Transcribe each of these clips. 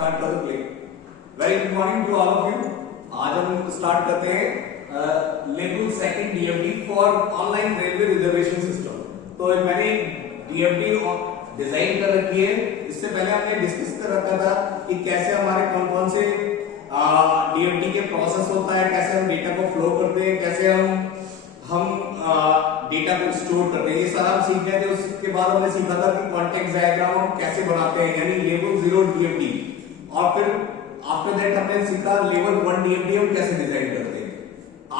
Start कर दो click. Very good morning to all of you. आज हम स्टार्ट करते हैं level second DFD for online railway reservation system. तो मैंने डीएफडी डिजाइन कर रखी है। इससे पहले हमने डिस्कस कर रखा था कि कैसे हमारे कौन कौन से डीएफडी के प्रोसेस होता है, कैसे हम डेटा को फ्लो करते हैं, कैसे हम डेटा को स्टोर करते हैं, ये सारा हम सीख गए थे। उसके बाद हमने सीखा था कि कॉन्टेक्स्ट डायग्राम हम कैसे बनाते हैं, यानी लेवल 0 डीएफडी, और फिर आफ्टर दैट हमने सीखा लेवल 1 डीएफडी हम कैसे डिजाइन करते हैं।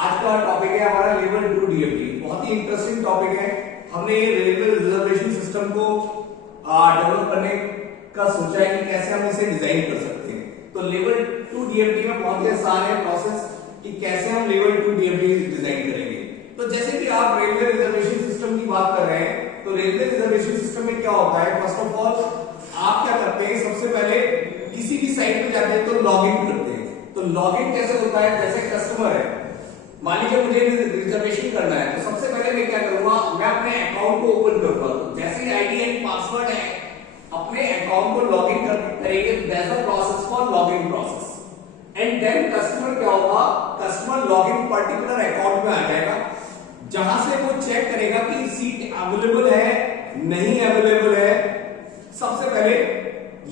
आज का टॉपिक है हमारा लेवल 2 डीएफडी। बहुत ही इंटरेस्टिंग टॉपिक है। हमने ये रेलवे रिजर्वेशन सिस्टम को डेवलप करने का सोचा है कि कैसे हम इसे डिजाइन कर सकते हैं। तो लेवल 2 डीएफडी में बहुत ही आसान है प्रोसेस कि कैसे हम लेवल 2 डीएफडी डिजाइन करेंगे। तो जैसे कि आप रेलवे रिजर्वेशन सिस्टम की बात कर रहे हैं, तो रेलवे रिजर्वेशन सिस्टम में क्या होता है, फर्स्ट ऑफ ऑल आप क्या करते हैं, सबसे पहले किसी भी साइट पे जाते हैं तो लॉग इन करते हैं। तो लॉग इन कैसे होता है, जैसे कस्टमर है, मान लीजिए मुझे रिजर्वेशन करना है, तो सबसे पहले मैं क्या करूंगा, मैं अपने अकाउंट को ओपन करूंगा। तो जैसे आईडी एंड पासवर्ड है, अपने अकाउंट को लॉग इन करेंगे, that's a process for login process. And then customer क्या होगा, कस्टमर लॉगिन पर्टिकुलर अकाउंट में आ जाएगा, जहां से वो चेक करेगा कि सीट अवेलेबल है नहीं अवेलेबल है। सबसे पहले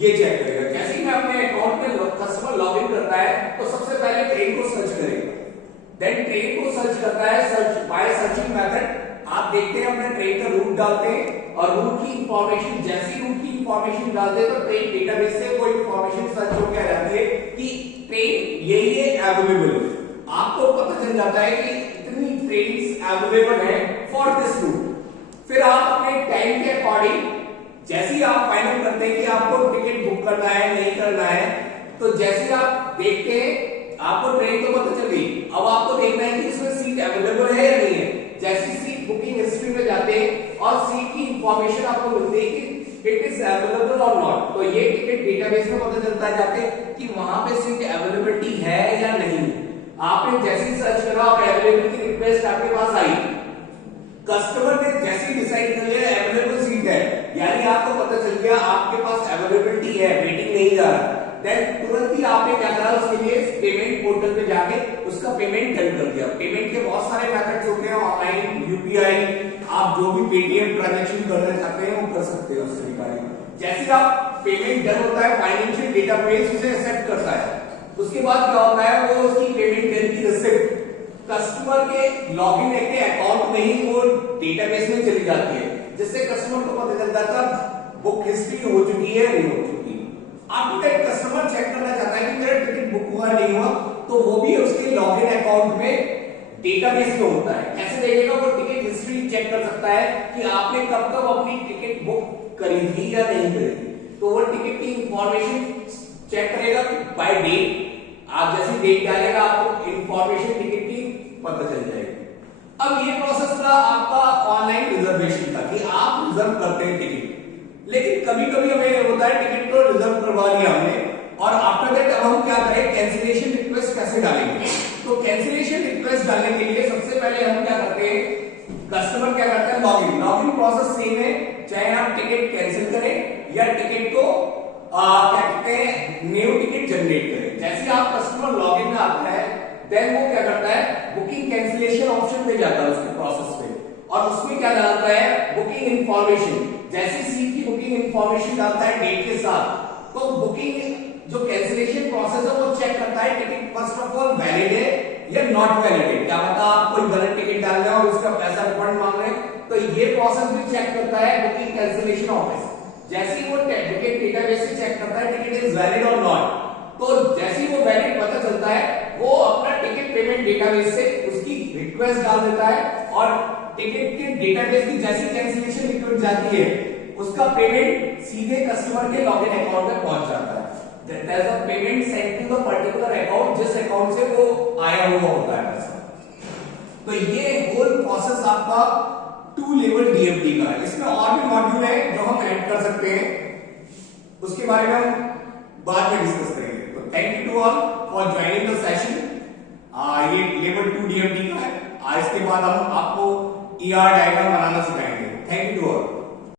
ये चेक करेगा। जैसे ही मैं अपने अकाउंट में कस्टमर लॉगिन करता है तो सबसे पहले ट्रेन को सर्च करेगा। देन ट्रेन को सर्च करता है, सर्च बाय सर्चिंग मेथड। आप देखते हैं अपने ट्रेन का रूट डालते हैं और रूट की इंफॉर्मेशन, जैसी रूट की इंफॉर्मेशन डालते हैं तो ट्रेन डेटाबेस से वो इंफॉर्मेशन सर्च होकर आ जाती है कि ट्रेन ये अवेलेबल है। आपको पता चल जाता है कि इतनी ट्रेन्स अवेलेबल है फॉर दिस रूट। फिर आप अपने टाइम के अकॉर्डिंग जैसे ही आप फाइनल करते हैं कि आपको टिकट बुक करना है नहीं करना है, तो जैसे ही आप देखते हैं आपको ट्रेन तो पता चल गई, अब आपको देखना है कि इसमें सीट अवेलेबल है या नहीं है। जैसी सीट बुकिंग हिस्ट्री में जाते हैं और सीट की इंफॉर्मेशन आपको मिलती है कि इट इज अवेलेबल और नॉट, तो ये टिकट डेटाबेस में पता चलता है जाके कि वहां पे सीट अवेलेबिलिटी है या नहीं। आपने जैसे ही सर्च करा और अवेलेबिलिटी रिक्वेस्ट आपके पास आई, कस्टमर ने जैसे ही डिसाइड कर लिया अवेलेबल सीट है, यानी आपको पता चल गया आपके पास अवेलेबिलिटी है, वेटिंग नहीं जा रहा, देन तुरंत ही आपने क्या करा, उसके लिए पेमेंट पोर्टल पे जाके उसका पेमेंट डन कर दिया। पेमेंट के बहुत सारे मेथड्स होते हैं, ऑनलाइन, यूपीआई, आप जो भी पेटीएम ट्रांजैक्शन करना चाहते हैं वो कर सकते हैं उससे रिगार्डिंग। जैसे ही आप पेमेंट डन होता है, फाइनेंशियल डेटाबेस उसे एक्सेप्ट करता है। उसके बाद क्या होता है, वो उसकी पेमेंट डन की रिसिप्ट कस्टमर के लॉगिन के अकाउंट में ही वो डेटाबेस में चली जाती है, जिससे कस्टमर को पता चलता है कब बुक हिस्ट्री हो चुकी है नहीं हो चुकी। आफ्टर दैट कस्टमर चेक करना चाहता है कि मेरा टिकट बुक हुआ नहीं हुआ, तो वो भी उसके लॉगिन अकाउंट में डेटाबेस में होता है। कैसे देखेगा, वो टिकट हिस्ट्री चेक कर सकता है कि आपने कब कब अपनी टिकट बुक करी थी या नहीं करी थी। तो वो टिकट की इंफॉर्मेशन चेक करेगा बाय डेट। आप जैसे डेट डालेगा आपको इंफॉर्मेशन टिकट की पता चल जाएगी। अब ये प्रोसेस था आपका ऑनलाइन रिजर्वेशन का कि आप रिजर्व करते हैं टिकट, लेकिन कभी कभी हमें होता है टिकट तो रिजर्व करवा लिया हमने, और आफ्टर दैट अब हम क्या करें, कैंसिलेशन रिक्वेस्ट कैसे डालेंगे। तो कैंसिलेशन रिक्वेस्ट डालने के लिए सबसे पहले हम क्या करते हैं, कस्टमर क्या करता है, लॉगिन। लॉगिन प्रोसेस सेम है, चाहे आप टिकट कैंसिल करें या टिकट को क्या कहते हैं, न्यू टिकट जनरेट करें। जैसे आप कस्टमर लॉगिन में आता है, देन वो क्या करता है, बुकिंग कैंसिलेशन ऑप्शन पे जाता है उसके प्रोसेस पे, और उसमें क्या डालता है, बुकिंग इंफॉर्मेशन। जैसे सीट की बुकिंग इंफॉर्मेशन डालता है डेट के साथ, तो बुकिंग जो कैंसिलेशन प्रोसेस है वो चेक करता है ticket first of all valid है या नॉट वैलिड है। क्या पता आप कोई गलत टिकट डाल रहे हैं और उसका पैसा रिफंड मांग रहे हैं, तो ये प्रोसेस भी चेक करता है बुकिंग कैंसिलेशन ऑफिस। जैसे ही वो टिकट डेटाबेस से चेक करता है टिकट इज वैलिड और नॉट, तो जैसे ही वो वैलिड पता चलता है, वो अपना टिकट पेमेंट डेटाबेस से उसकी रिक्वेस्ट डाल देता है, और टिकट के डेटाबेस की जैसी कैंसिलेशन रिक्वेस्ट जाती है, उसका पेमेंट सीधे कस्टमर के लॉगिन अकाउंट में पहुंच जाता है। That is the payment send to the particular account, जिस अकाउंट से वो आया हुआ होता है पैसा। तो ये होल प्रोसेस आपका 2 लेवल डीएफडी का है। इसमें और भी मॉड्यूल है जो हम ऐड कर सकते हैं, उसके बारे में हम बाद में डिस्कस करेंगे। तो thank you to all for joining the session. ये लेवल 2 डीएफडी का है। आज के बाद हम आपको ईआर डायग्राम बनाना सिखाएंगे। Thank you to all.